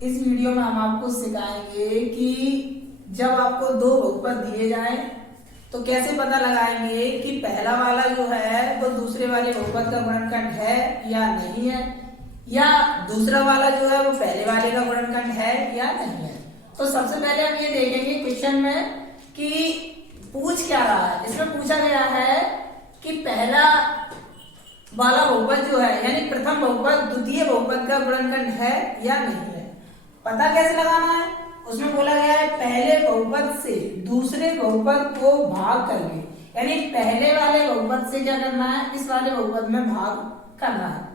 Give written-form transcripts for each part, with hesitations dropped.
इस वीडियो में हम आपको सिखाएंगे कि जब आपको दो बहुपद दिए जाएं तो कैसे पता लगाएंगे कि पहला वाला जो है वो दूसरे वाले बहुपद का गुणनखंड है या नहीं है, या दूसरा वाला जो है वो पहले वाले का गुणनखंड है या नहीं है। तो सबसे पहले हम ये देखेंगे क्वेश्चन में कि पूछ क्या रहा है। इसमें पूछा गया है कि पहला वाला बहुपद जो है यानी प्रथम बहुपद द्वितीय बहुपद का गुणनखंड है या नहीं है। पता कैसे लगाना है, उसमें बोला गया है पहले बहुपद से दूसरे बहुपद को भाग करके, यानी पहले वाले बहुपद से क्या करना है, इस वाले बहुपद में भाग करना है।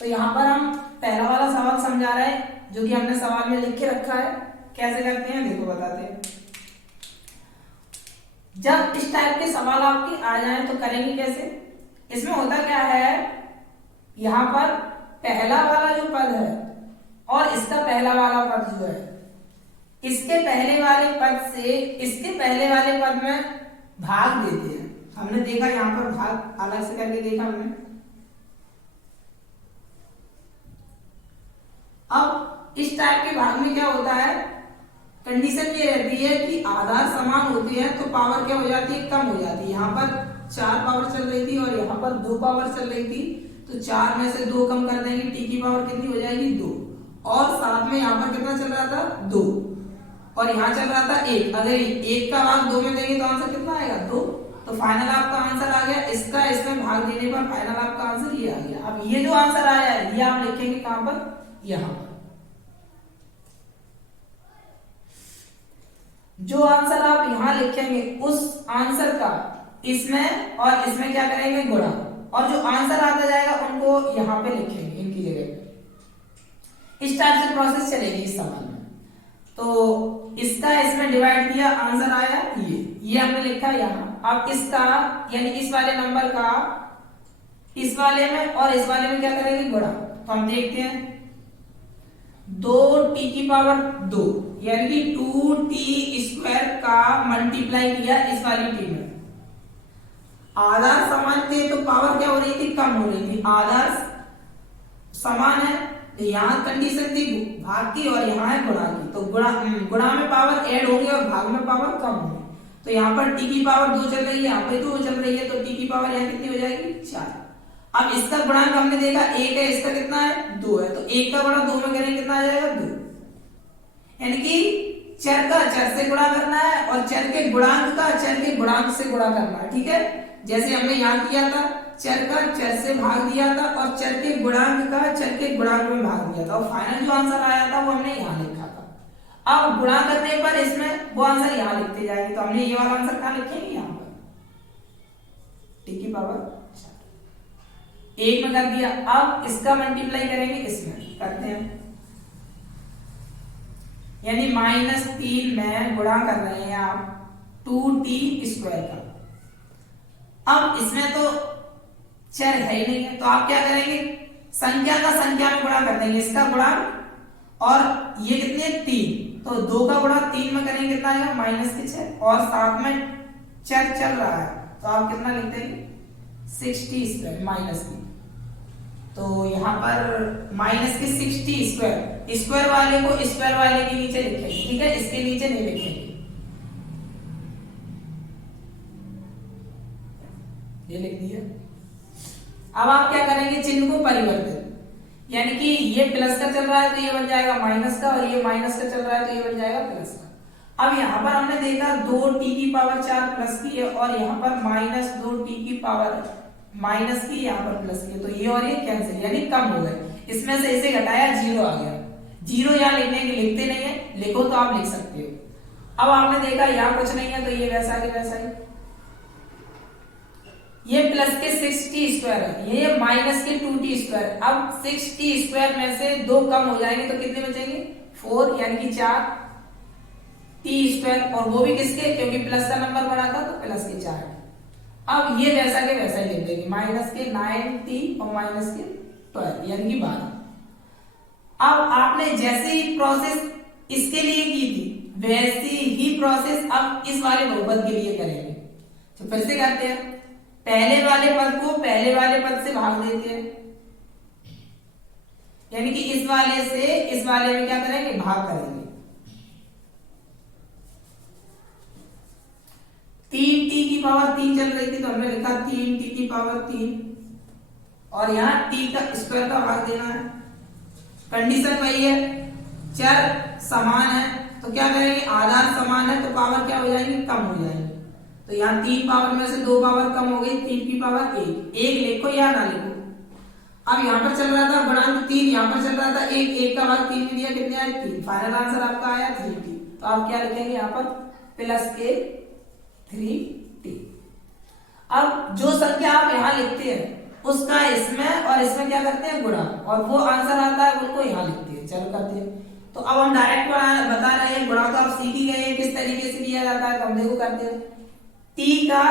तो यहाँ पर हम पहला वाला सवाल समझा रहे हैं जो कि हमने सवाल में लिख के रखा है। कैसे करते हैं देखो बताते हैं। जब इस टाइप के सवाल आपके आ जाए तो करेंगे कैसे। इसमें होता क्या है, यहाँ पर पहला वाला जो पद है और इसका पहला वाला पद जो है, इसके पहले वाले पद से इसके पहले वाले पद में भाग देते हैं। हमने देखा यहाँ पर भाग अलग से करके देखा हमने। अब इस टाइप के भाग में क्या होता है, कंडीशन ये रहती है कि आधार समान होते हैं तो पावर क्या हो जाती है, कम हो जाती है। यहाँ पर 4 पावर चल रही थी और यहाँ पर 2 पावर चल रही थी, तो 4 में से 2 कम कर देंगे, टी की पावर कितनी हो जाएगी 2। और साथ में यहाँ पर कितना चल रहा था 2 और यहाँ चल रहा था 1। अगर 1 का भाग 2 में देंगे तो आंसर कितना आएगा 2। तो फाइनल आपका आंसर आ गया। इसका इसमें भाग देने पर फाइनल आपका आंसर ये आ गया। अब ये जो आंसर आया है ये आप लिखेंगे कहां पर, यहां पर। जो आंसर आप यहां लिखेंगे उस आंसर का इसमें और इसमें क्या करेंगे गुणा, और जो आंसर आता जाएगा उनको यहां पे लिखेंगे इनकी जगह पे। इस टाइप से प्रोसेस चलेगी इस सवाल में। तो इसका इसमें डिवाइड किया, आंसर आया ये हमने लिखा यहाँ। अब इसका यानी इस वाले नंबर का इस वाले में और इस वाले में क्या करेंगे गुणा। तो हम देखते हैं 2t की पावर 2 यानी कि 2t² का मल्टीप्लाई किया इस वाली t में। आधार समान थे तो पावर क्या हो रही थी, कम हो रही थी। आधार समान है, यहाँ कंडीशन थी भाग की और यहाँ है गुणा की, तो गुणा में पावर ऐड होगी और भाग में पावर कम होगी। तो यहाँ पर t की पावर 2 चल रही है, यहाँ पे 2 चल रही है, तो t की पावर यहाँ कितनी हो जाएगी 4। अब इसका गुणांक हमने देखा 1 है, इसका कितना है 2 है, तो 1 का गुणा 2 में करेंगे कितना आ जाएगा 2। यानी कि चर का चर से गुणा करना है और चर के गुणांक का चर के गुणांक से गुणा करना है। ठीक है, जैसे हमने यहाँ किया था, चर का चर से भाग दिया था और चर के गुणांक का चर के गुणांक में भाग दिया था, और फाइनल जो आंसर आया था वो हमने यहाँ लिखा था। अब गुणा करने पर इसमें वो आंसर यहाँ लिखते जाएंगे, तो हमने ये वाला आंसर कहाँ लिखेंगे यहाँ पर, टी की पावर 1 में कर दिया। अब इसका मल्टीप्लाई करेंगे इसमें, करते हैं, यानी -3 में गुणा कर रहे हैं आप 2t² का। अब इसमें तो चर है ही नहीं है, तो आप क्या करेंगे, संख्या का संख्या में गुणा कर देंगे, इसका गुणांक और ये कितनी है 3, तो 2 का गुणा 3 में करेंगे कितना आएगा -6, और साथ में चर चल रहा है तो आप कितना लिख देंगे 60² -3। तो यहाँ पर -60² स्क्वायर वाले को स्क्वायर वाले के नीचे लिखेंगे। ठीक है, इसके नीचे नहीं लिखेंगे, ये लिख दिया। अब आप क्या करेंगे, चिन्ह को परिवर्तित, यानी कि ये प्लस का चल रहा है तो ये बन जाएगा माइनस का, और ये माइनस का चल रहा है तो ये बन जाएगा प्लस का। अब यहाँ पर हमने देखा 2t की पावर 4 प्लस की है और यहाँ पर -2t की पावर माइनस की, यहाँ पर प्लस की, तो ये और ये कैंसिल यानी कम हो गए। इसमें से इसे घटाया 0 आ गया। 0 यहाँ लिखने के लिखते नहीं है, लिखो तो आप लिख सकते हो। अब आपने देखा यहाँ कुछ नहीं है तो ये वैसा के वैसा ही, ये प्लस के 60² है, ये माइनस के 2t²। अब 60² में से 2 कम हो जाएंगे तो कितने बचेंगे 4, यानी कि 4t², और वो भी किसके, क्योंकि प्लस का नंबर बना था तो प्लस के 4। अब ये वैसा के वैसा ही लिख देंगे, माइनस के 9t और माइनस के 12 यानी कि 12। अब आपने जैसी प्रोसेस इसके लिए की थी वैसी ही प्रोसेस अब इस वाले बहुपद के लिए करेंगे। तो फिर से करते हैं, पहले वाले पद को पहले वाले पद से भाग देते हैं, यानी कि इस वाले से इस वाले में क्या करेंगे, भाग करेंगे। 3t की पावर 3 चल रही थी तो हमने लिखा 3t की पावर 3 और यहाँ t का स्क्वायर का भाग देना है। कंडीशन वही है, चर समान है तो क्या करेंगे, आधार समान है तो पावर क्या हो जाएगी, कम हो जाएगी। तो यहाँ 3 पावर में से 2 पावर कम हो गई, 3 की पावर 1 लिखो या ना लिखो। अब यहाँ पर चल रहा था गुणांक 3, यहाँ पर चल रहा था 1 का भाग 3 में दिया, कितने आए 3। फाइनल आंसर आपका आया 3t। तो आप क्या लिखेंगे यहाँ पर, प्लस के 3t। अब जो संख्या आप यहाँ लिखते हैं उसका इसमें और इसमें क्या करते हैं, गुणा, और वो आंसर आता है उनको यहाँ लिखते हैं। चलो करते हैं। तो अब हम डायरेक्ट बता रहे हैं, गुणा तो आप सीख ही गए किस तरीके से किया जाता है। तो हम देखो करते हैं, t का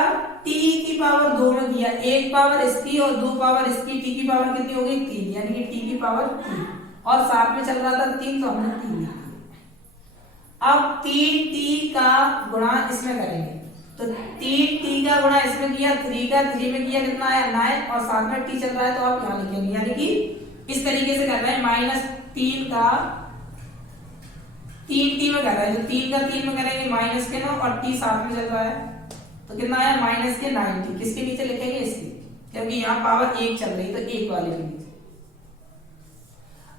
t की पावर 2 में किया, 1 पावर इसकी और 2 पावर इसकी, t की पावर कितनी हो गई 3, यानी कि t की पावर 3 और साथ में चल रहा था 3 तो हमने 3 लिख दिया। अब 3t का गुणा इसमें करेंगे तो 3t का गुणा इसमें किया, 3 का 3 में किया, कितना आया 9 और साथ में t चल रहा है तो आप यहाँ लिखेंगे, यानी कि इस तरीके से कर रहे हैं। -3 का 3t में कर रहे हैं, तो 3 का 3 में करेंगे -9 और t साथ में चल रहा है तो कितना आया -90। किसके नीचे लिखेंगे, इसके, क्योंकि यहाँ पावर 1 चल रही तो 1 वाले के नीचे।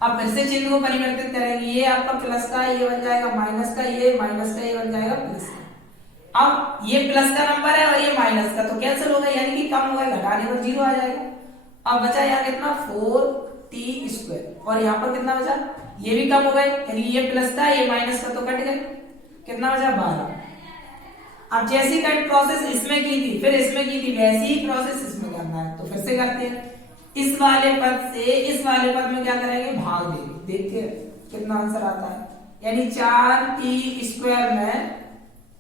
अब फिर से चिन्ह को परिवर्तित करेंगे, ये आपका प्लस का ये बन जाएगा माइनस का, ये माइनस का ये बन जाएगा प्लस का। अब ये प्लस का नंबर है और ये माइनस का, तो कैंसिल हो गया, यानी कि कम हो गया, घटाने पर 0 आ जाएगा। अब बचा यहाँ कितना 4t² और यहाँ पर कितना बचा, ये भी कम हो गए, यानी ये प्लस था ये माइनस का तो कट गए, कितना बचा 12। अब जैसी कट प्रोसेस इसमें की थी फिर इसमें की थी, वैसी ही प्रोसेस इसमें करना है। तो फिर से करते हैं, इस वाले पद से इस वाले पद में क्या करेंगे, भाग देंगे। देखते हैं कितना आंसर आता है, यानी 4t² में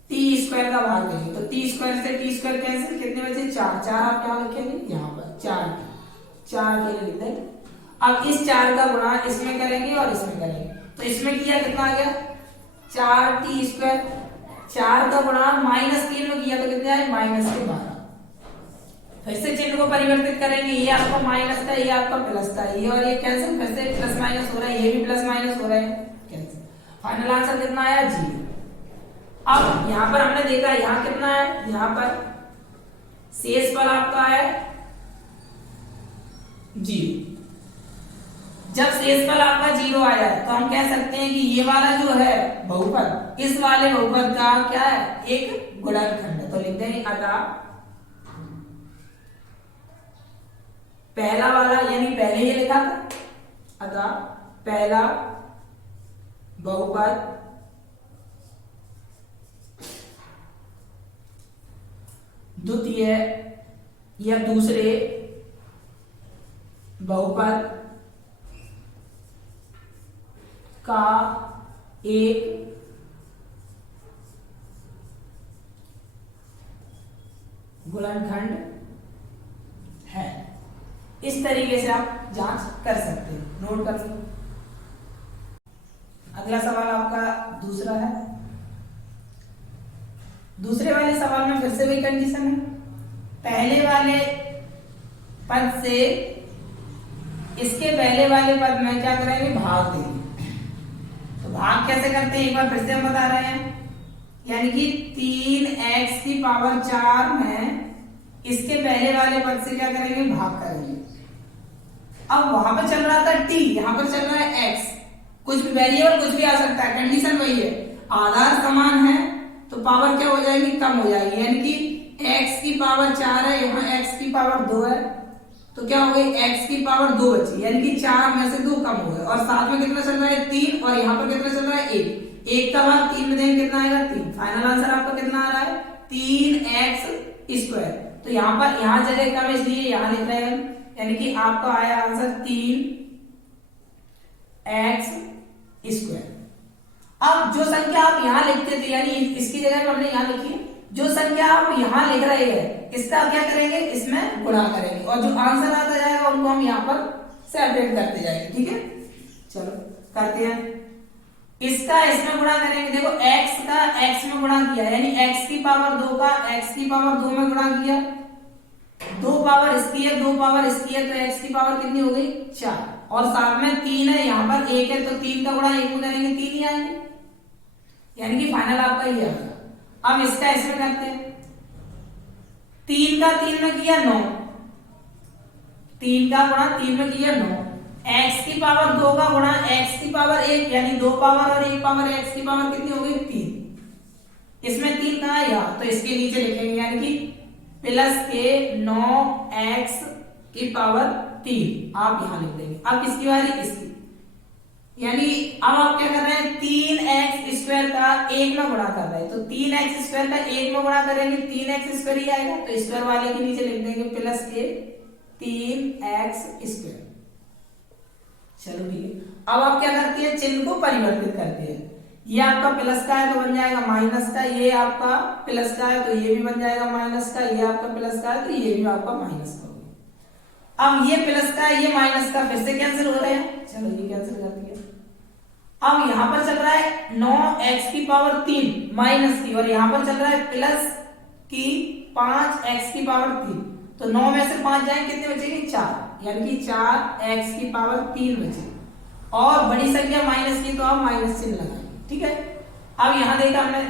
t² का भाग देंगे तो t² से t² कैंसिल, कितने बचे 4। 4 आप क्या लिखेंगे यहाँ पर 4 के लिए लिख देंगे। अब इस 4 का गुणा इसमें करेंगे और इसमें करेंगे तो इसमें किया कितना आ गया 4t², 4 का गुणा -3 में किया तो कितने आए -12। फिर से चिन्ह को परिवर्तित करेंगे, ये आपका माइनस था ये आपका प्लस था, ये और ये कैंसिल, फिर से प्लस माइनस हो रहा है, ये भी प्लस माइनस हो रहा है, कैंसिल। फाइनल आंसर कितना आया 0। अब यहां पर हमने देखा यहां कितना है, यहां पर शेष फल आपका है 0। जब शेषफल आपका 0 आ जाए तो हम कह सकते हैं कि ये वाला जो है बहुपद इस वाले बहुपद का क्या है, एक गुणनखंड। तो लिखते हैं अतः पहला वाला, यानी पहले ये लिखा था, अतः पहला बहुपद द्वितीय या दूसरे बहुपद का एक गुणनखंड है। इस तरीके से आप जांच कर सकते हैं, नोट कर लो। अगला सवाल आपका दूसरा है। दूसरे वाले सवाल में फिर से वही कंडीशन है, पहले वाले पद से इसके पहले वाले पद में क्या करेंगे, भाग देंगे। तो भाग कैसे करते हैं एक बार फिर से हम बता रहे हैं, यानी कि 3x की पावर 4 में इसके पहले वाले पद से क्या करेंगे, भाग करेंगे। अब वहां पर चल रहा था t, यहां पर चल रहा है x, कुछ भी वेरिएबल कुछ भी आ सकता है, कंडीशन वही है, आधार समान है तो पावर क्या हो जाएगी, कम हो जाएगी। यानी कि x की पावर 4 है, यहाँ x की पावर 2 है तो क्या हो गई, x की पावर 2 बची, यानी कि 4 में से 2 कम हो गए और साथ में कितना चल रहा है 3 और यहाँ पर कितना चल रहा है 1। 1 का भाग 3 में देंगे कितना आएगा 3। फाइनल आंसर आपका कितना आ रहा है 3x²। तो यहाँ पर यहाँ जगह कम इसलिए यहाँ लिख रहे हैं, यानी कि आपका आया आंसर 3x²। अब जो संख्या आप यहाँ लिखते थे, यानी इसकी जगह पर हमने यहाँ लिखी, जो संख्या आप यहाँ लिख रहे हैं इसका क्या करेंगे, इसमें गुणा करेंगे और जो आंसर आता जाएगा उनको हम यहाँ पर सेपरेट करते जाएंगे। ठीक है, चलो करते हैं। इसका इसमें गुणा करेंगे, देखो x का x में गुणा किया, यानी x की पावर 2 का x की पावर 2 में गुणा किया, 2 पावर इसकी है 2 पावर इसकी है तो x की पावर कितनी हो गई 4। और साथ में 3 है, यहाँ पर 1 है, तो 3 का गुणा 1 में करेंगे 3 ही आएंगे, यानी कि फाइनल आपका ये आ गया। अब इसका इसमें करते हैं, 3 का 3 में किया 9, 3 का गुणा 3 में किया 9, x की पावर 2 का गुणा x की पावर 1, यानी 2 पावर और 1 पावर, x की पावर कितनी हो गई 3। इसमें 3 कहाँ है यहाँ, तो इसके नीचे लिखेंगे, यानी कि प्लस के 9x की पावर 3 आप यहां लिख देंगे। अब किसकी बारी, इसकी, यानी अब आप क्या कर रहे हैं, 3x² का 1 में गुणा कर रहे हैं, तो 3x² का 1 में गुणा करेंगे 3x² ही आएगा, तो स्क्वायर वाले के नीचे लिख देंगे प्लस के 3x²। चलो ठीक है। अब आप क्या करते हैं, चिन्ह को परिवर्तित करते हैं, ये आपका प्लस का है तो बन जाएगा माइनस का, ये आपका प्लस का है तो ये भी बन जाएगा माइनस का, ये आपका प्लस का है तो ये भी आपका माइनस का होगा। अब ये प्लस का है, ये माइनस का, फिर से कैंसिल हो रहे हैं, चलो ये कैंसिल कर दिया। अब यहां पर चल रहा है 9x की पावर 3 माइनस की, और यहां पर चल रहा है प्लस की 5x की पावर 3, तो 9 में से 5 जाए कितने बचेंगे 4, यानी कि 4x की पावर 3 बचे, और बड़ी संख्या माइनस की तो आप माइनस चिन्ह लगाएंगे, ठीक है। अब यहां देखा हमने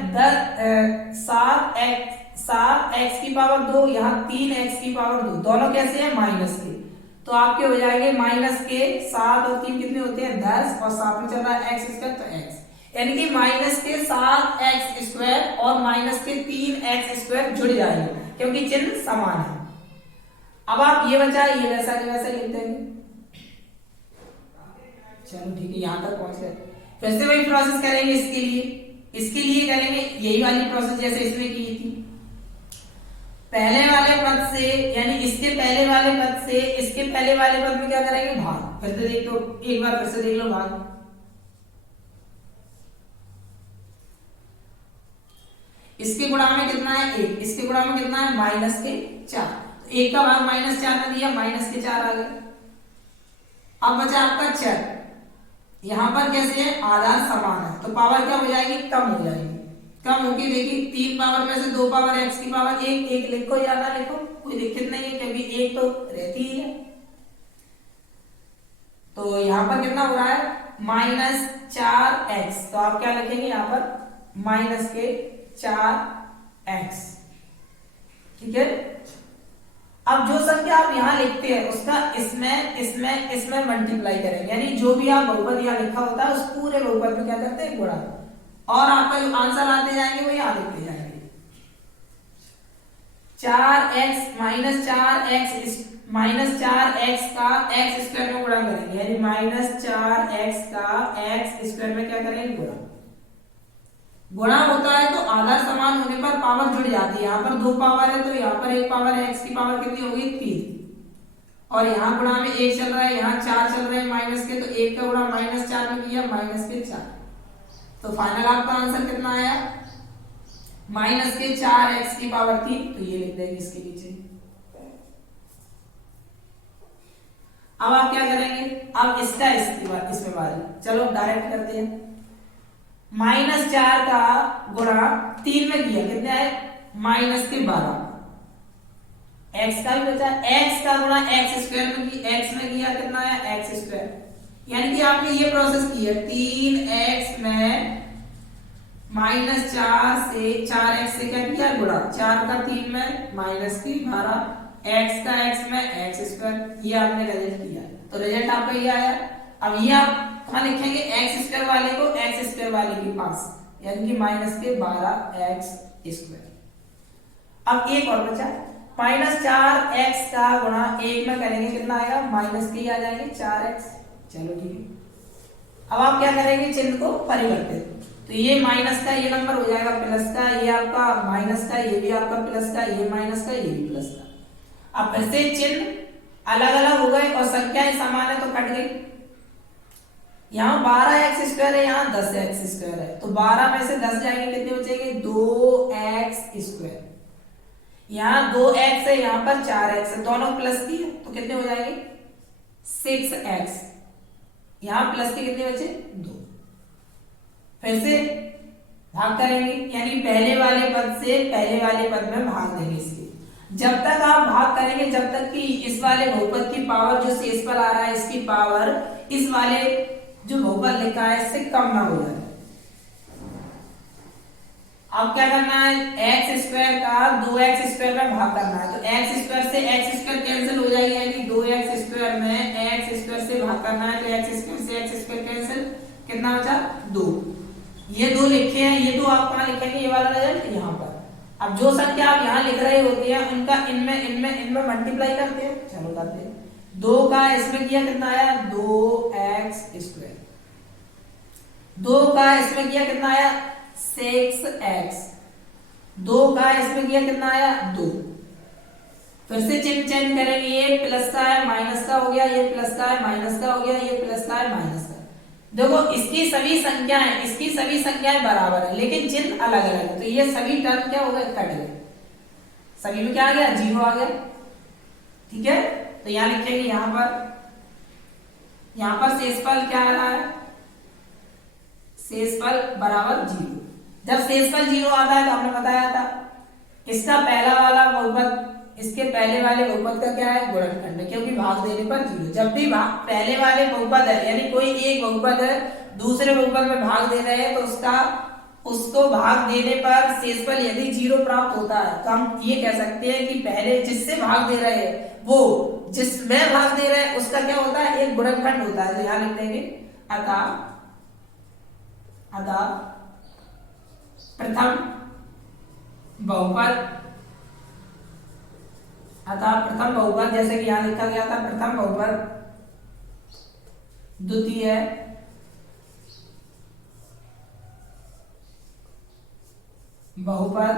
7x की पावर 2, यहाँ 3x की पावर 2, दोनों कैसे हैं माइनस के, तो आपके हो जाएंगे माइनस के 7 और 3 कितने होते हैं 10, और साथ में चल रहा है x², तो x, यानी कि माइनस के 7x² और माइनस के 3x² जुड़ जाएंगे, क्योंकि चिन्ह समान है। अब आप ये बचा, ये वैसा के वैसा लिख देंगे। चलो ठीक है, यहां तक पहुंच गए। फिर से वही प्रोसेस करेंगे, इसके लिए करेंगे यही वाली प्रोसेस जैसे इसमें की थी। पहले वाले पद से, यानी इसके पहले वाले पद से इसके पहले वाले पद में क्या करेंगे, भाग। फिर से देख लो, एक बार फिर से देख लो भाग। इसके गुणा में कितना है 1, इसके गुणा में कितना है माइनस के 4, तो 1 का भाग -4 में दिया, माइनस के 4 आ गए। अब बचा आपका 4, यहां पर कैसे है आधार समान है, तो पावर क्या हो जाएगी, कम हो जाएगी। कम होगी, देखिए 3 पावर में से 2 पावर x की पावर 1 लिखो, ज्यादा लिखो, कोई दिक्कत नहीं है, क्योंकि 1 तो रहती ही है। तो यहां पर कितना हो रहा है -4x, तो आप क्या लिखेंगे यहाँ पर माइनस के 4x, ठीक है। अब जो संख्या आप यहाँ लिखते हैं उसका इसमें मल्टीप्लाई करेंगे, यानी जो भी आप बहुपद यहाँ लिखा होता है उस पूरे बहुपद में क्या करते हैं गुणा, और आपका जो आंसर आते जाएंगे वो यहाँ लिखते जाएंगे। 4x -4x का x² में गुणा करेंगे, यानी -4x का x² में क्या करेंगे गुणा। गुणा होता है तो आधार समान होने पर पावर जुड़ जाती है, यहाँ पर 2 पावर है तो यहाँ पर 1 पावर है, x की पावर कितनी होगी 3, और यहाँ गुणा में 1 चल रहा है, यहाँ 4 चल रहे हैं माइनस के, तो 1 का गुणा -4 में किया, माइनस के 4, तो फाइनल आपका आंसर कितना आया माइनस के 4x की पावर 3, तो ये लिख देंगे इसके नीचे। अब आप क्या करेंगे, अब इसका इसमें बारी, चलो डायरेक्ट करते हैं। -4 का गुणा 3 में किया, कितने आए माइनस के 12, x का भी बचा, x का गुणा x² में किया, x में किया कितना आया x², यानी कि आपने ये प्रोसेस की है 3x में -4 से 4x से क्या किया गुणा, 4 का 3 में माइनस की 12, x का x में x², ये आपने रिजल्ट किया, तो रिजल्ट आपका ये आया। अब ये आप कहां लिखेंगे x² वाले को x² वाले के पास, यानी कि माइनस के 12x²। अब एक और बचा -4x का गुणा 1 में करेंगे, कितना आएगा माइनस के ही आ जाएंगे 4x। चलो ठीक है। अब आप क्या करेंगे, चिन्ह को परिवर्तित, तो ये माइनस का ये नंबर हो जाएगा प्लस का, ये आपका माइनस का, ये भी आपका प्लस का, ये माइनस का, ये भी प्लस का। अब फिर से चिन्ह अलग अलग हो गए और संख्याएं समान है तो कट गई। यहाँ 12x² है, यहाँ 10x² है, तो 12 में से 10 जाएंगे, कितने बचेंगे 2x², यहाँ 2x है, यहाँ पर 4x है, दोनों प्लस की है तो कितने हो जाएंगे 6x, यहाँ प्लस के कितने बचे 2। फिर से भाग करेंगे, यानी पहले वाले पद से पहले वाले पद में भाग देंगे इसके। जब तक आप भाग करेंगे, जब तक कि इस वाले बहुपद की पावर जो शेषफल आ रहा है इसकी पावर इस वाले जो बहुपद लिखा है इससे कम ना हो जाए। अब क्या करना है, एक्स स्क्वायर का 2x² में भाग करना है। तो एक्स स्क्वायर से एक्स स्क्वायर कैंसिल हो जाएगी, यानी 2x² में एक्स स्क्वायर से भाग करना है तो एक्स स्क्वायर से एक्स स्क्वायर कैंसिल, कितना बचा 2। ये 2 लिखे हैं, ये 2 आप कहाँ लिखेंगे, ये वाला रिजल्ट यहाँ पर। अब जो संख्या आप यहाँ लिख रहे होते हैं उनका इनमें मल्टीप्लाई करते हैं। चलो करते हैं। 2 का इसमें किया कितना आया, 2x²। 2 का इसमें किया कितना आया, 6x। 2 का इसमें किया कितना आया, 2। फिर से चिन्ह चेंज करेंगे, ये प्लस का है माइनस का हो गया, ये प्लस का है माइनस का हो गया, ये प्लस का है माइनस का। देखो इसकी सभी संख्याएं बराबर है लेकिन चिन्ह अलग अलग है, तो ये सभी टर्म क्या हो गए, कट गए। सभी में क्या आ गया, 0 आ गया। ठीक है, तो यहां लिखेंगे, यहां पर शेषफल क्या आ रहा है, शेषफल बराबर 0। जब शेषफल 0 आता है तो हमने बताया था इसका पहला वाला बहुपद इसके पहले वाले बहुपद का क्या है, गुणनखंड है, क्योंकि भाग देने पर 0। जब भी पहले वाले बहुपद है यानी कोई एक बहुपद है दूसरे बहुपद में भाग दे रहे हैं तो उसको भाग देने पर शेषफल यदि 0 प्राप्त होता है तो हम ये कह सकते हैं कि पहले जिससे भाग दे रहे हैं वो जिसमें भाग दे रहे हैं उसका क्या होता है, एक गुणनखंड होता है। तो यहां लिख देंगे अतः प्रथम बहुपद जैसे कि यहां लिखा गया था, प्रथम बहुपद द्वितीय बहुपद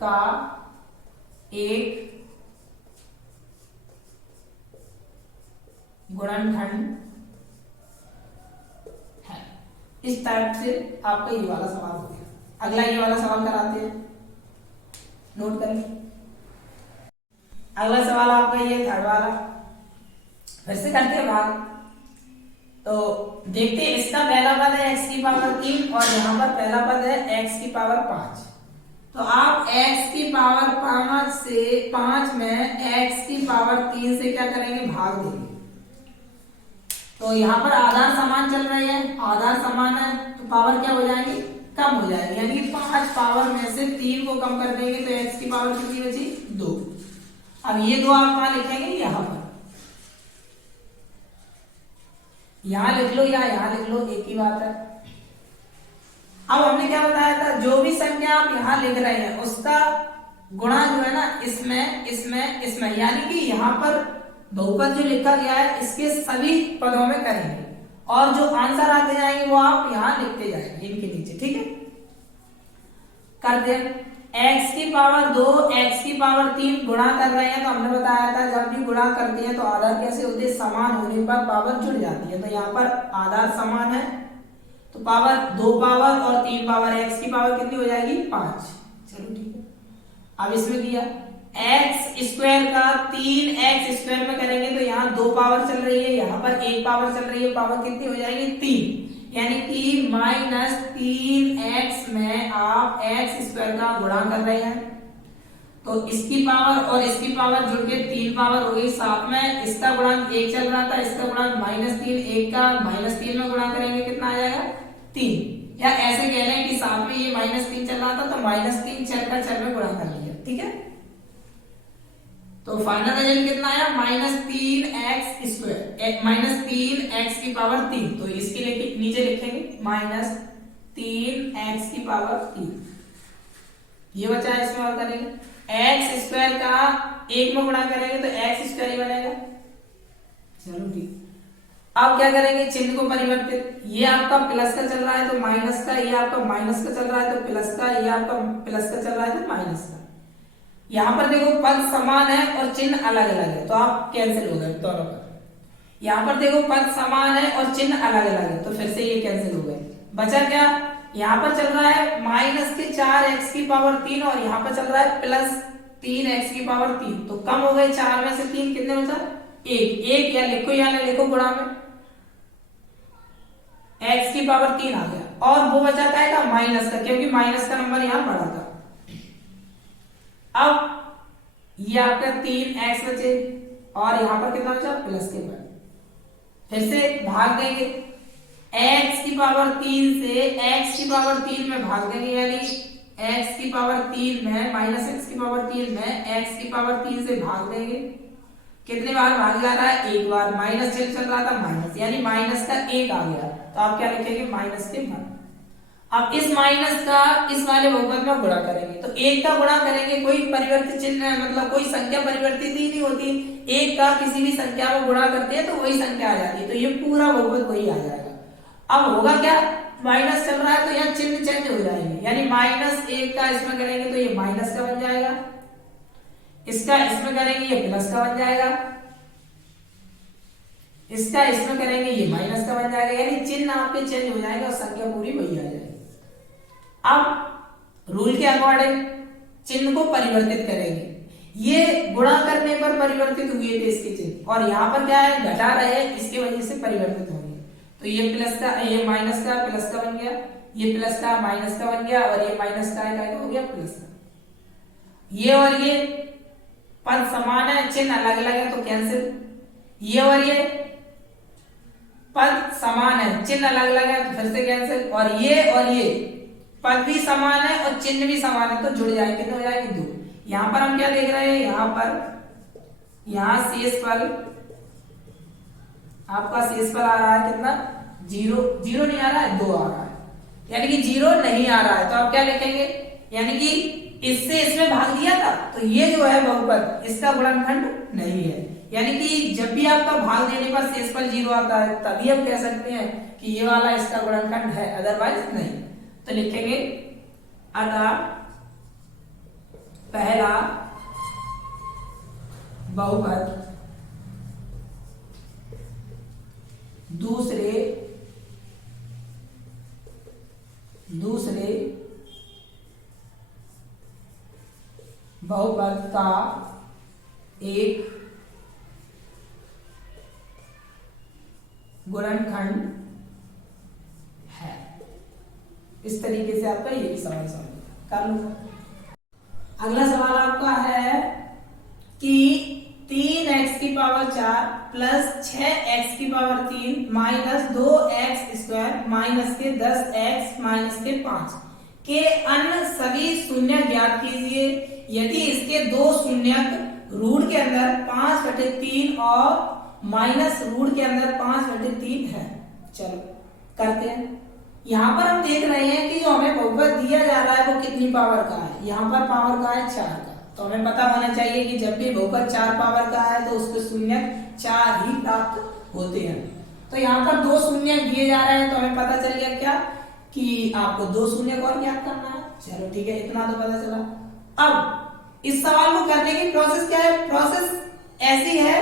का एक गुणनखंड है। इस टाइप से आपका ये वाला सवाल हो गया। अगला ये वाला सवाल कराते हैं, नोट करें। अगला सवाल आपका ये थर्ड वाला, फिर से करते हैं भाग। तो देखते हैं, इसका पहला पद है x की पावर 3 और यहाँ पर पहला पद है x की पावर 5। तो आप x की पावर 5 में x की पावर 3 से क्या करेंगे, भाग देंगे। तो यहाँ पर आधार समान चल रहे हैं, आधार समान है तो पावर क्या हो जाएगी, कम हो जाएगी, यानी 5 पावर में से 3 को कम कर देंगे तो x की पावर कितनी बची, 2। अब ये 2 आप कहां लिखेंगे, यहां पर, यहां लिख लो या यहां लिख लो, एक ही बात है। अब हमने क्या बताया था, जो भी संख्या आप यहां लिख रहे हैं उसका गुणा जो है ना इसमें यानी कि यहां पर बहुपद जो लिखा गया है इसके सभी पदों में करेंगे और जो आंसर आते जाएंगे वो आप यहां लिखते जाएंगे इनके नीचे। ठीक है, करते हैं। x की पावर 2 x की पावर 3 गुणा कर रहे हैं तो हमने बताया था जब भी गुणा करते हैं तो आधार कैसे होते हैं, समान होने पर पावर जुड़ जाती है। तो यहाँ पर आधार समान है तो पावर 2 पावर और 3 पावर, x की पावर कितनी हो जाएगी, 5। चलो ठीक है, अब इसमें किया x² का 3x² में करेंगे तो यहाँ 2 पावर चल रही है, यहाँ पर 1 पावर चल रही है, पावर कितनी हो जाएगी, 3, यानी कि -3x में आप x² का गुणा कर रहे हैं तो इसकी पावर और इसकी पावर जुड़ के 3 पावर हो गई। साथ में इसका गुणांक 1 चल रहा था, इसका गुणांक -3, 1 का -3 में गुणा करेंगे कितना आ जाएगा, 3। या ऐसे कह लें कि साथ में ये -3 चल रहा था तो -3 चल का चल में गुणा कर लिया। ठीक है, तो फाइनल रिजल्ट कितना आया, -3x², -3x की पावर 3। तो इसके लिए नीचे लिखेंगे -3x की पावर 3। ये बचा है, इसमें और करेंगे x² का 1 में गुणा करेंगे तो x² ही बनेगा। चलो ठीक, अब क्या करेंगे, चिन्ह को परिवर्तित, ये आपका प्लस का चल रहा है तो माइनस का, ये आपका माइनस का चल रहा है तो प्लस का, ये आपका प्लस का चल रहा है तो माइनस का। यहां पर देखो पद समान है और चिन्ह अलग अलग है तो आप कैंसिल हो गए दोनों पर। यहां पर देखो पद समान है और चिन्ह अलग अलग है तो फिर से ये कैंसिल हो गए। बचा क्या, यहां पर चल रहा है -4x की पावर 3 और यहां पर चल रहा है +3x की पावर 3। तो कम हो गए, 4 में से 3 कितने बचा, 1। या लिखो या ना लिखो, गुणा में x की पावर 3 आ गया और वो बचा क्या, माइनस का, क्योंकि माइनस का नंबर यहां बड़ा था। अब ये आपका 3x बचे और यहां पर कितना बचा प्लस के बाद, फिर से भाग देंगे x की पावर 3 से x की पावर 3 में भाग देंगे, यानी x की पावर 3 में माइनस x की पावर 3 में x की पावर 3 से भाग देंगे। कितने बार भाग जा रहा है, एक बार, माइनस चल रहा था माइनस, यानी माइनस का एक आ गया, तो आप क्या लिखेंगे माइनस के 1। अब इस माइनस का इस वाले बहुपद में गुणा करेंगे, तो एक का गुणा करेंगे, कोई परिवर्तित चिन्ह मतलब कोई संख्या परिवर्तित ही नहीं होती, एक का किसी भी संख्या को गुणा करते हैं तो वही संख्या आ जाती है, तो ये पूरा बहुपद वही आ जाएगा। अब होगा क्या, माइनस चल रहा है तो यहाँ चिन्ह चेंज हो जाएंगे, यानी माइनस एक का इसमें करेंगे तो ये माइनस का बन जाएगा, इसका इसमें करेंगे ये प्लस का बन जाएगा, इसका इसमें करेंगे ये माइनस का बन जाएगा, यानी चिन्ह आपके चेंज हो जाएगा और संख्या पूरी वही आ जाएगी। अब रूल के अकॉर्डिंग चिन्ह को परिवर्तित करेंगे, ये गुणा करने पर परिवर्तित हुए थे इसके चिन्ह, और यहाँ पर क्या है घटा रहे हैं, इसकी वजह से परिवर्तित होंगे, तो ये प्लस का ये माइनस का प्लस का बन गया, ये प्लस का माइनस का बन गया, और ये माइनस का हो गया प्लस का। ये और ये पद समान है, चिन्ह अलग अलग है तो कैंसिल, ये और ये पद समान है, चिन्ह अलग अलग है तो फिर से कैंसिल, और ये पद भी समान है और चिन्ह भी समान है तो जुड़ जाएंगे, कितने हो जाएंगे 2। यहां पर हम क्या देख रहे हैं, यहां पर यहां शेष फल आपका शेष फल आ रहा है कितना 0 नहीं आ रहा है 2 आ रहा है, यानी कि 0 नहीं आ रहा है, तो आप क्या लिखेंगे, यानी कि इससे इसमें भाग दिया था तो ये जो है बहुपद इसका गुणनखंड नहीं है, यानी कि जब भी आपका भाग देने पर शेषफल 0 आता है तभी हम कह सकते हैं कि ये वाला इसका गुणनखंड है, अदरवाइज नहीं। तो लिखेंगे अतः पहला बहुपद दूसरे बहुपद का एक गुणनखंड है। इस तरीके से आपका ये भी सवाल सॉल्व कर लो। अगला सवाल आपका है कि 3x की पावर 4 प्लस 6x की power 3 minus 2x square minus के 10x माइनस के 5 के अन्य सभी शून्य ज्ञात कीजिए यदि इसके दो शून्यक रूट के अंदर 5/3 और माइनस रूट के अंदर 5/3 है। चलो करते हैं। यहाँ पर हम देख रहे हैं कि जो हमें बहुपद दिया जा रहा है वो कितनी पावर का है, यहाँ पर पावर का है 4 का, तो हमें पता होना चाहिए कि जब भी बहुपद 4 पावर का है तो उसके शून्य 4 ही प्राप्त होते हैं। तो यहाँ पर 2 शून्य दिए जा रहे हैं तो हमें पता चल गया क्या कि आपको 2 शून्य और ज्ञात करना है। चलो ठीक है, इतना तो पता चला। अब इस सवाल को करने की प्रोसेस क्या है, प्रोसेस ऐसी है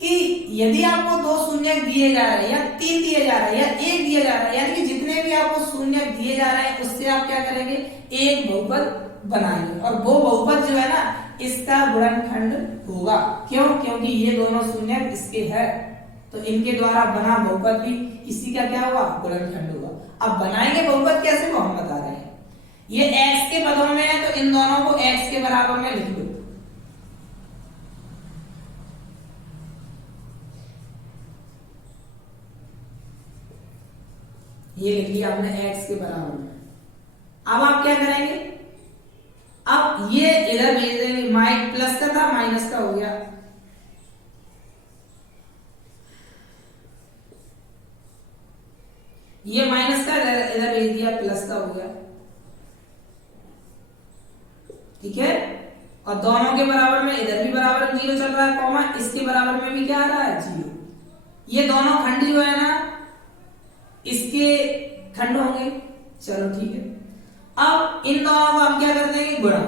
कि यदि आपको 2 शून्य दिए जा रहे हैं या 3 दिए जा रहे हैं या 1 दिया जा रहा है, यानी कि जितने भी आपको शून्य दिए जा रहे हैं उससे आप क्या करेंगे, एक बहुपद बनाएंगे और वो बहुपद जो है ना इसका गुणनखंड होगा। क्यों? क्योंकि ये दोनों शून्य इसके है तो इनके द्वारा बना बहुपद भी इसी का क्या होगा, गुणनखंड होगा। अब बनाएंगे बहुपद कैसे वो हम बता रहे हैं। ये x के पदों में है तो इन दोनों को x के बराबर में लिख दो। ये लिख लिया हमने x के बराबर में। अब आप क्या करेंगे, अब ये इधर भेज देंगे, प्लस का था माइनस का हो गया, ये माइनस का इधर भेज दिया, प्लस का हो गया, ठीक है। और दोनों के बराबर में इधर भी बराबर में 0 चल रहा है, कॉमा इसके बराबर में भी क्या आ रहा है 0। ये दोनों खंड जो है ना इसके खंड होंगे। चलो ठीक है, अब इन दोनों को हम क्या कर देंगे, गुणा,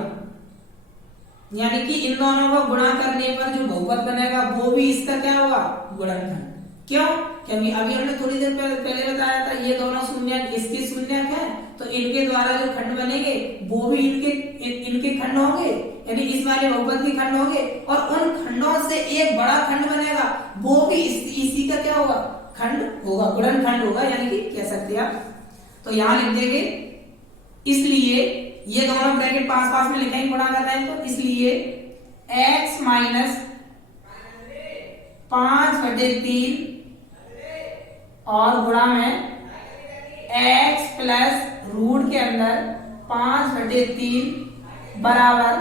यानी कि इन दोनों को गुणा करने पर जो बहुपद बनेगा वो भी इसका क्या होगा, गुणनखंड। क्यों? क्योंकि अभी हमने थोड़ी देर पहले बताया था ये दोनों शून्य इसके शून्य है तो इनके द्वारा जो खंड बनेंगे वो भी इनके खंड होंगे, यानी इस वाले बहुपद के खंड होंगे, और उन खंडों से एक बड़ा खंड बनेगा वो भी इसी का क्या होगा, खंड होगा, गुणनखंड होगा, यानी कि कह सकते हैं आप। तो यहां लिख देंगे इसलिए ये दोनों ब्रैकेट पास पास में लिखेंगे, गुणा कर रहे हैं तो इसलिए x माइनस 5/3 और गुणा में x प्लस रूट के अंदर 5/3 बराबर,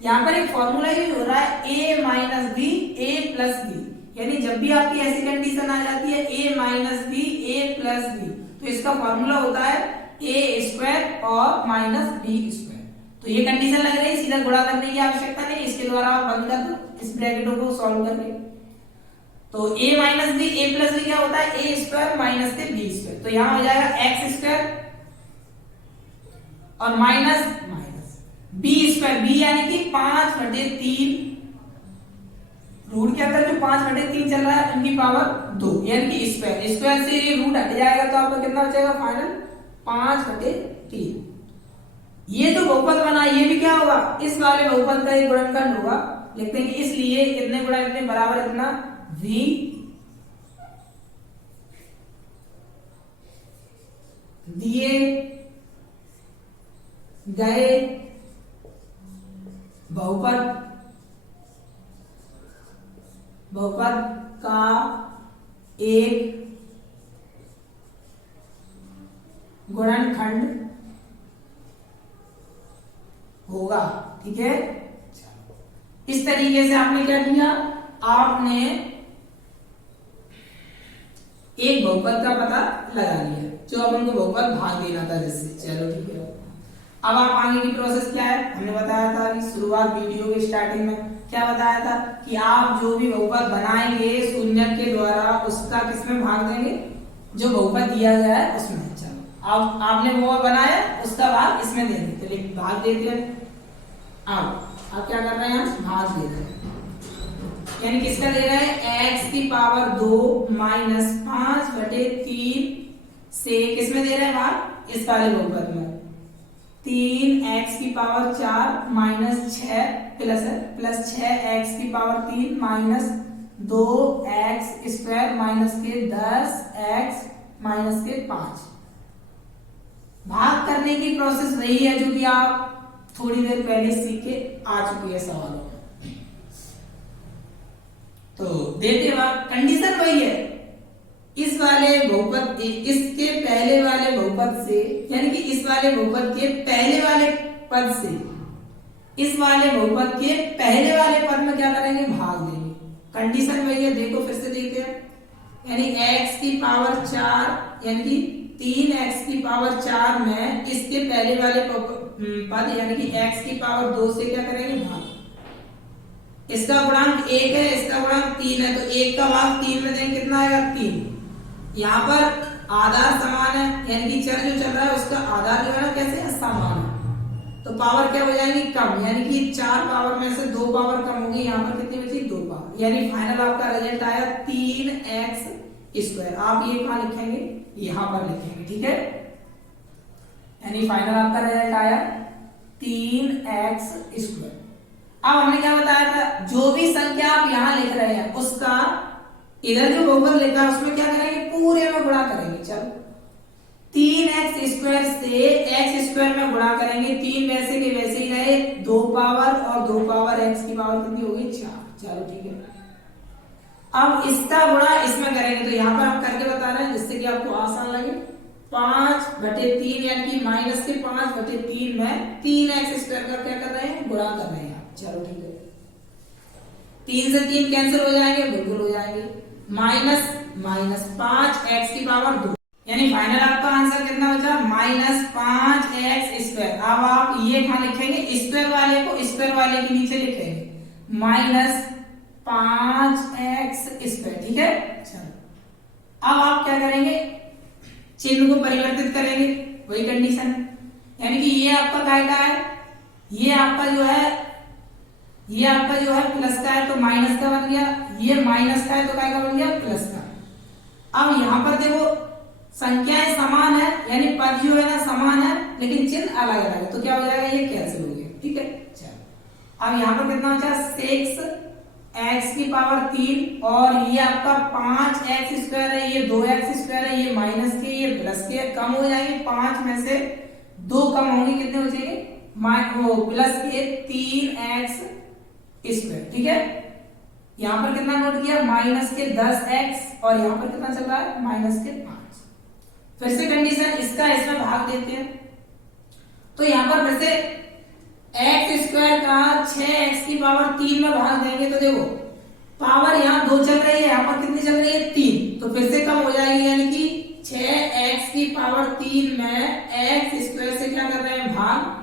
यहां पर एक फॉर्मूला यूज हो रहा है a minus b a plus b, यानी जब भी आपकी ऐसी कंडीशन आ जाती है a minus b a plus b तो इसका फॉर्मूला होता है a स्क्वायर और माइनस बी स्क्वायर। तो ये कंडीशन लग रही है, सीधा गुणा करने की आवश्यकता नहीं, इसके द्वारा आप बंद कर दो इस ब्रैकेटों को सॉल्व करके। तो a minus b a plus b क्या होता है, a स्क्वायर माइनस से बी स्क्वायर, तो यहां हो जाएगा एक्स स्क्वायर और माइनस बी स्क्वायर, बी यानी कि 5/3 रूट के अंदर जो 5/3 चल रहा है उनकी पावर 2 यानी कि स्क्वायर, स्क्वायर से ये रूट हट जाएगा तो आपका कितना बचेगा फाइनल 5/3। ये जो बहुपद बना ये भी क्या होगा, इस वाले बहुपद का एक गुणनखंड होगा, लिखते हैं कि इसलिए कितने गुणा कितने बराबर इतना v दिए गए बहुपद का एक गुणनखंड होगा। ठीक है, इस तरीके से आपने क्या किया, आपने एक बहुपद का पता लगा लिया जो अपन को बहुपद भाग देना था जिससे। चलो ठीक है, अब आप आगे की प्रोसेस क्या है, हमने बताया था कि शुरुआत वीडियो के स्टार्टिंग में क्या बताया था कि आप जो भी बहुपद बनाएंगे शून्यक के द्वारा उसका किसमें भाग देंगे, जो बहुपद दिया गया है उसमें। चलो अब आपने वो बनाया उसका भाग इसमें दे देते, चलिए भाग देते हैं। अब क्या कर रहे हैं, हम भाग दे रहे हैं, यानी किसका दे रहे हैं, x की पावर 2 माइनस 5/3 से किसमें दे रहे हैं भाग, इस वाले बहुपद में 3x की पावर 4 माइनस 6 प्लस 6x की power 3 minus 2x square minus के 10x माइनस के 5। भाग करने की प्रोसेस वही है जो कि आप थोड़ी देर पहले सीख के आ चुकी है सवालों में। तो देखिए कंडीशन वही है, इस वाले बहुपद इसके पहले वाले बहुपद से, यानी कि इस वाले बहुपद के पहले वाले पद से इस वाले बहुपद के पहले वाले पद में क्या करेंगे, भाग देंगे। कंडीशन वही है, देखो फिर से देखते हैं, यानी x की पावर 4 यानी कि 3x की पावर 4 में इसके पहले वाले पद यानी कि x की पावर 2 से क्या करेंगे, भाग। इसका गुणांक 1 है, इसका गुणांक 3 है, तो 1 का भाग 3 में देंगे, कितना आएगा 3। यहाँ पर आधार समान है, यानी कि चर जो चल रहा है उसका आधार जो है ना कैसे समान है, तो पावर क्या हो जाएगी कम, यानी कि 4 पावर में से 2 पावर कम होगी, यहाँ पर कितनी बची 2 पावर, यानी फाइनल आपका रिजल्ट आया 3x स्क्वायर। आप ये कहाँ लिखेंगे, यहाँ पर लिखेंगे। ठीक है, यानी फाइनल आपका रिजल्ट आया 3x स्क्वायर। अब हमने क्या बताया था, जो भी संख्या आप यहाँ लिख रहे हैं उसका इधर जो बहुपद लिखा है उसमें क्या करेंगे, पूरे में गुणा करेंगे। चलो 3x स्क्वायर से x स्क्वायर में गुणा करेंगे, 3 वैसे के वैसे ही रहे, 2 पावर और 2 पावर x की पावर कितनी होगी 4। चलो ठीक है, अब इसका गुणा इसमें करेंगे, तो यहाँ पर हम करके बता रहे हैं जिससे कि आपको आसान लगे। 5/3 यानी कि माइनस के 5/3 में 3x स्क्वायर का क्या कर रहे हैं, गुणा कर रहे हैं। चलो ठीक है, 3 से 3 कैंसिल हो जाएंगे, बिल्कुल हो जाएंगे, माइनस 5x की पावर 2, यानी फाइनल आपका आंसर कितना बचा -5x स्क्वायर। अब आप ये कहां लिखेंगे, स्क्वायर वाले को स्क्वायर वाले के नीचे लिखेंगे -5x स्क्वायर। ठीक है, चलो अब आप क्या करेंगे, चिन्ह को परिवर्तित करेंगे, वही कंडीशन है, यानी कि ये आपका काय का है, ये आपका जो है प्लस का है तो माइनस का बन गया, ये माइनस का है तो काय का बन गया प्लस का। अब यहां पर देखो संख्याएं समान है, यानी पद जो है ना समान है लेकिन चिन्ह अलग अलग है, तो क्या हो जाएगा, ये कैंसिल हो गया। ठीक है, चलो अब यहां पर कितना बचा 6x की पावर 3 और ये आपका 5x स्क्वायर है, ये 2x स्क्वायर है, ये माइनस के ये प्लस के, कम हो जाएंगे, 5 में से दो कम होंगे, कितने बचेंगे, वो प्लस के 3x स्क्वायर, ठीक है। यहां पर कितना नोट किया, माइनस के 10x, और यहां पर कितना चल रहा है, माइनस के 5। फिर से कंडीशन इसका इसमें भाग देते हैं, तो यहां पर फिर से x स्क्वायर का 6x की पावर 3 में भाग देंगे, तो देखो पावर यहाँ 2 चल रही है, यहाँ पर कितनी चल रही है, 3, तो फिर से कम हो जाएगी, यानी कि 6x की पावर 3 में x स्क्वायर से क्या कर रहे हैं, भाग।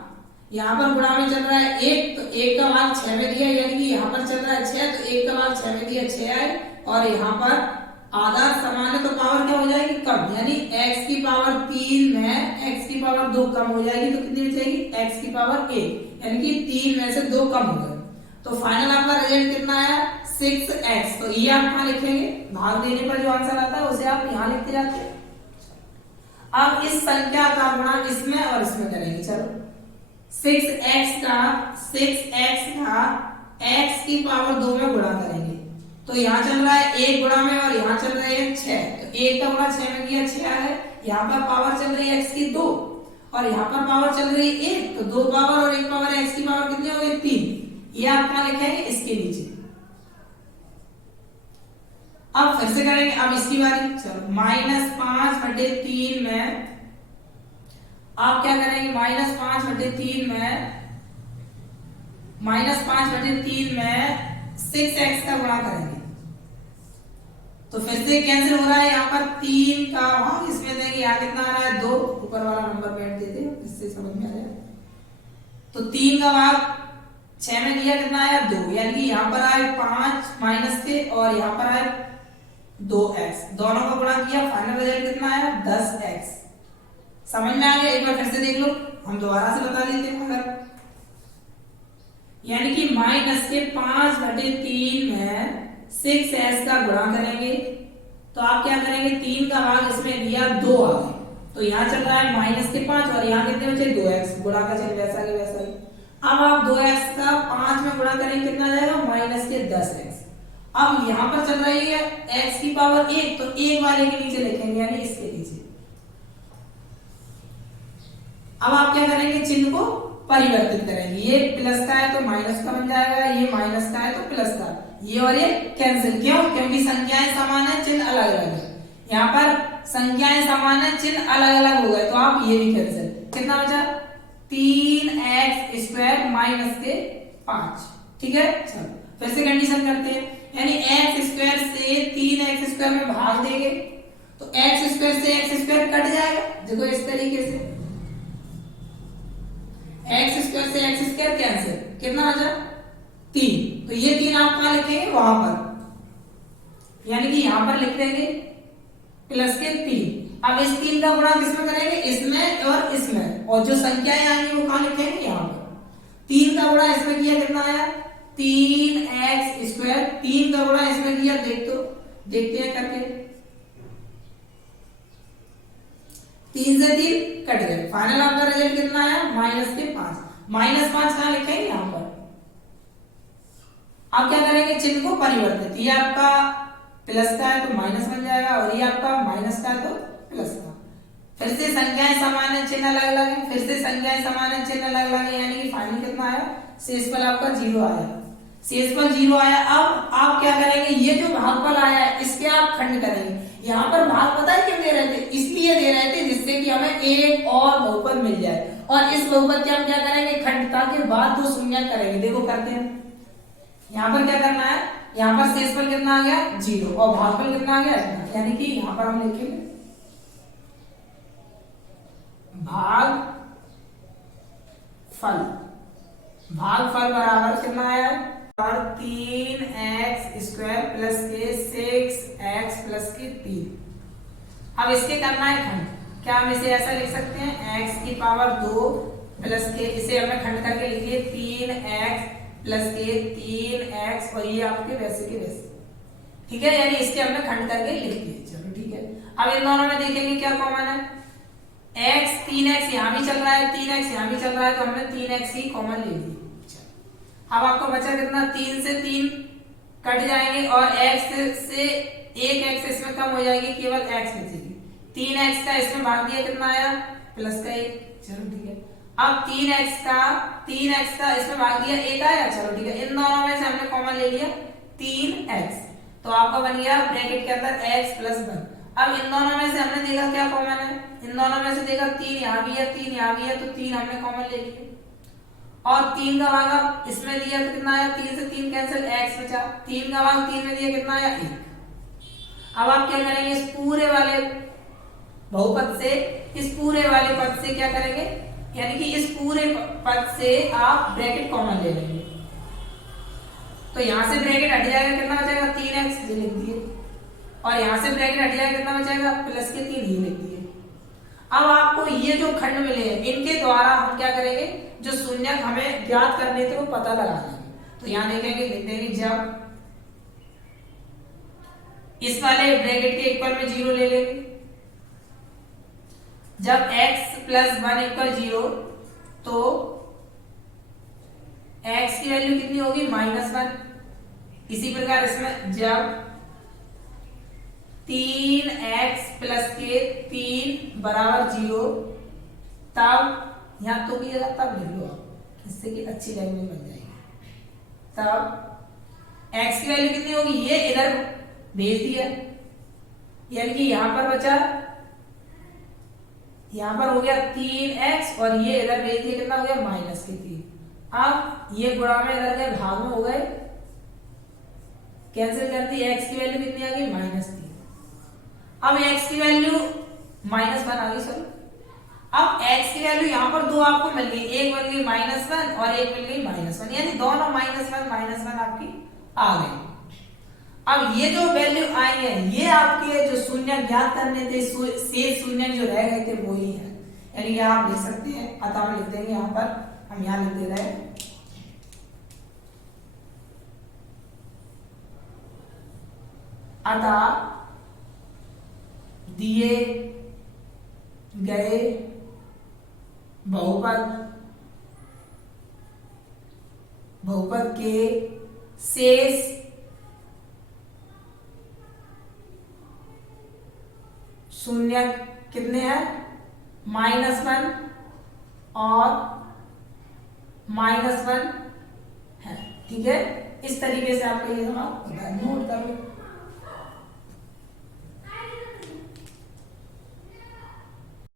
यहाँ पर गुणा में चल रहा है 1, तो 1 का भाग 6 में दिया, यानी कि यहाँ पर चल रहा है 6, तो 1 का भाग 6 में दिया, 6 आए, और यहाँ पर आधा समान है, तो पावर क्या हो जाएगी, कम, यानी x की पावर 3 में x की पावर 2 कम हो जाएगी, तो कितनी बचेगी, x की पावर 1, यानी कि 3 में से 2 कम हो गए। तो फाइनल आपका रिजल्ट कितना आया, 6x। तो ये आप कहां लिखेंगे, भाग देने पर जो आंसर आता है उसे आप यहां लिखते जाते हैं। अब इस संख्या का गुणा इसमें और इसमें करेंगे, चलो 6x का x की पावर 2 में गुणा करेंगे, तो यहाँ चल रहा है 1 गुणा में, और यहाँ चल रहे हैं 6, तो 1 का गुणा 6 में किया, 6 है। यहाँ पर पावर चल रही है x की 2, और यहाँ पर पावर चल रही है 1, तो 2 पावर और 1 पावर, x की पावर कितनी हो गई, 3। ये आप कहां लिखेंगे, इसके नीचे। अब फिर से करेंगे, अब इसकी बारी, चलो -5/3 में आप क्या करेंगे, -5/3 में 6x का गुणा करेंगे, तो फिर से कैंसिल हो रहा है, यहाँ पर 3 का भाग इसमें देंगे, यहाँ कितना आ रहा है, 2, ऊपर वाला नंबर बैठ देते हैं, इससे समझ में आ जाए। तो 3 का भाग 6 में दिया, कितना आया, 2, यानी कि यहाँ पर आए 5 माइनस के, और यहाँ पर आए 2x, दोनों का गुणा किया, फाइनल रिजल्ट कितना आया, 10x। समझ में आ गया, एक बार फिर से देख लो, हम दोबारा से बता देते हैं। अगर यानी कि -5/3 में 6x का गुणा करेंगे, तो आप क्या करेंगे, 3 का भाग इसमें दिया, 2 आ गए, तो यहाँ चल रहा है -5, और यहाँ कितने बचे, 2x, गुणा का चल वैसा ही वैसा ही। अब आप 2x का 5 में गुणा करेंगे, कितना जाएगा, -10x। अब यहां पर चल रही है x की पावर 1, तो 1 वाले के नीचे लिखेंगे, यानी इसके नीचे। अब आप क्या करेंगे, चिन्ह को परिवर्तित करेंगे, ये प्लस का है तो माइनस का बन जाएगा, ये माइनस का है तो प्लस का, ये और ये कैंसिल, क्यों, क्योंकि संख्याएं समान है, चिन्ह अलग अलग है। यहाँ पर संख्याएं समान है, चिन्ह अलग अलग हो गए, तो आप ये भी कैंसिल, कितना बचा, 3x स्क्वायर -5, ठीक है। चलो फिर से कंडीशन करते हैं, यानी x स्क्वायर से 3x स्क्वायर में भाग देंगे, तो x स्क्वायर से x स्क्वायर कट जाएगा, देखो इस तरीके से, x स्क्वायर से x स्क्वायर कैंसिल, कितना बचा, 3, तो ये 3 आप कहां लिखेंगे, वहां पर, यानी कि यहां पर लिख देंगे प्लस के 3। अब इस 3 का गुणा किसमें करेंगे, इसमें और इसमें, और जो संख्याएं आएंगी वो कहां लिखेंगे, यहां पर। 3 का गुणा इसमें किया, कितना आया, 3x स्क्वायर, 3 का गुणा इसमें किया, देखते हैं करके, 3 से 3 कट गए, फाइनल आपका रिजल्ट कितना आया, -5। -5 कहां लिखेंगे, यहां पर। आप क्या करेंगे, चिन्ह को परिवर्तित, ये आपका प्लस का है तो माइनस बन जाएगा, और ये आपका माइनस का है तो प्लस का। फिर से संख्याएं समान है, चिन्ह अलग अलग है, फिर से संख्याएं समान है, चिन्ह अलग अलग है, यानी कि फाइनल कितना आया, शेषफल आपका 0 आया, शेषफल 0 आया। अब आप क्या करेंगे, ये जो भागफल आया है इसके आप खंड करेंगे। यहाँ पर भाग पता है क्यों दे रहे थे, इसलिए दे रहे थे जिससे कि हमें एक और बहुपद मिल जाए, और इस बहुपद के हम क्या करेंगे, खंडता के बाद 2 शून्य करेंगे, देखो करते हैं। यहाँ पर क्या करना है, यहाँ पर शेषफल कितना आ गया, 0, और भागफल कितना आ गया, यानी कि यहाँ पर हम लिखेंगे भागफल बराबर कितना आया, 3x स्क्वायर प्लस के 6x प्लस के 3। अब इसके करना है खंड, क्या हम इसे ऐसा लिख सकते हैं, x की पावर 2 प्लस के, इसे हमने खंड करके लिखिए 3x प्लस के 3x, और ये आपके वैसे के वैसे, ठीक है, यानी इसके हमने खंड करके लिख दिए। चलो ठीक है, अब इन दोनों में देखेंगे क्या कॉमन है, x 3x यहाँ भी चल रहा है, 3x यहाँ भी चल रहा है, तो हमने 3x ही कॉमन ले लिया। अब आपको बचा कितना, 3 से 3 कट जाएंगे, और x से 1x इसमें कम हो जाएगी, केवल x बचेगी। 3x का इसमें भाग दिया कितना आया प्लस का 1, चलो ठीक है। अब 3x का इसमें भाग दिया 1 आया, चलो ठीक है। इन दोनों में से हमने कॉमन ले लिया 3x, तो आपका बन गया ब्रैकेट के अंदर x प्लस 1। अब इन दोनों में से हमने देखा क्या कॉमन है, इन दोनों में से देखा 3 यहाँ भी है 3 यहाँ भी है, तो 3 हमने कॉमन ले लिया और 3 का भाग इसमें दिया तो कितना आया, 3 से 3 कैंसिल, x बचा। 3 का भाग 3 में दिया कितना आया 1। अब आप क्या करेंगे, इस पूरे वाले बहुपद से इस पूरे वाले पद से क्या करेंगे, यानी कि इस पूरे पद से आप ब्रैकेट कॉमन ले लेंगे, तो यहां से ब्रैकेट हट जाएगा, कितना बचेगा 3x, ये लिख दिए, और यहां से ब्रैकेट हट जाएगा, कितना बचेगा प्लस के 3, ये लिख दिए। अब आपको ये जो खंड मिले हैं इनके द्वारा हम क्या करेंगे, जो शून्यक हमें ज्ञात करने थे वो पता लगा लेंगे। तो यहां देखेंगे, लिख देंगे जब इस वाले ब्रैकेट के इक्वल में 0 ले लेंगे, जब x प्लस 1 इक्वल 0 तो x की वैल्यू कितनी होगी -1। इसी प्रकार इसमें जब 3x प्लस के 3 बराबर 0, तब यहां तो भी तब लिख लो आप, इससे कि अच्छी लैंग्वेज बन जाएगी। तब x की वैल्यू कितनी होगी, ये इधर भेज दिया, यानी कि यहां पर बचा, यहां पर हो गया 3x और ये इधर भेज दिया, कितना हो गया -3। अब ये गुणा में इधर गए, भाग में हो गए, कैंसिल कर दी, x की वैल्यू कितनी आ गई -3। अब x की वैल्यू -1 आ गई, सॉरी। अब x की वैल्यू यहां पर दो आपको मिल गई, एक बन गई -1 और एक मिल गई -1, यानी दोनों -1 आपकी आ गई। अब ये जो वैल्यू आई है ये आपके जो शून्य ज्ञात करने थे, शेष शून्य जो रह गए थे वो ही है, यानी कि आप लिख सकते हैं, अतः हम लिख देंगे यहाँ पर, हम यहाँ लिख दे रहे हैं अतः दिए गए बहुपद के शेष शून्य कितने हैं, -1 और -1 है, ठीक है। इस तरीके से आपको ये नोट कर लो।